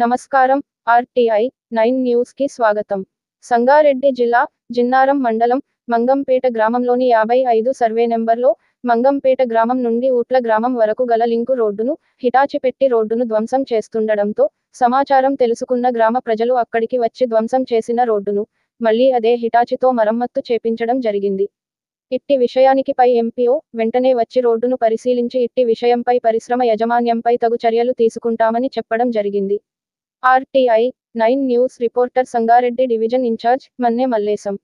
నమస్కారం RTI 9 news కి స్వాగతం. సంగారెడ్డి జిల్లా జిన్నారం మండలం మంగంపేట గ్రామంలోని 55 సర్వే నెంబర్లో మంగంపేట గ్రామం నుండి ఊట్ల గ్రామం వరకు గల లింకు రోడ్డును హిటాచి పెట్టి రోడ్డును ధ్వంసం చేస్తుండడంతో సమాచారం తెలుసుకున్న గ్రామ ప్రజలు అక్కడికి వచ్చి ధ్వంసం చేసిన రోడ్డును మళ్లీ అదే హిటాచితో మరమ్మత్తు చేపించడం జరిగింది. ఇట్టి విషయానికి పై ఎంపీఓ వెంటనే వచ్చి రోడ్డును పరిశీలించి ఇట్టి విషయంపై పరిశ్రమ యజమాన్యంపై తగు చర్యలు తీసుకుంటామని చెప్పడం జరిగింది. RTI 9 news reporter Sangareddy division incharge Manne Mallesham.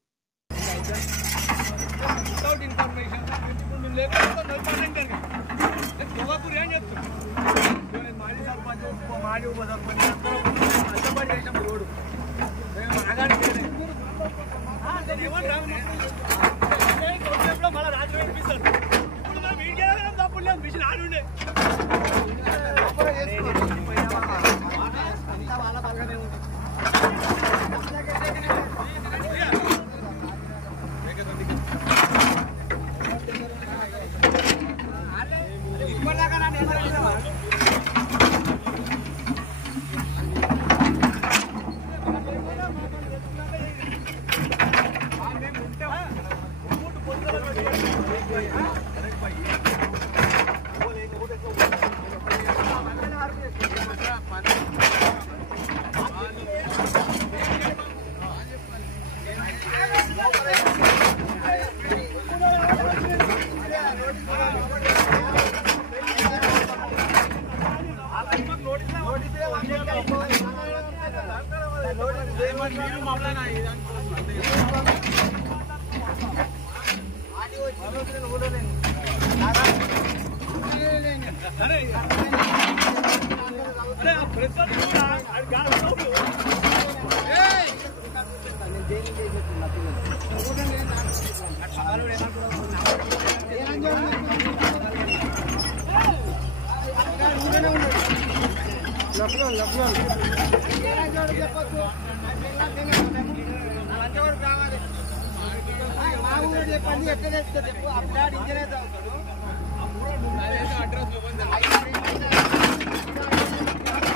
చెప్పండి ఎక్కడ చెప్పు అప్డేట్ ఇంజనీర్ అవుతాడు.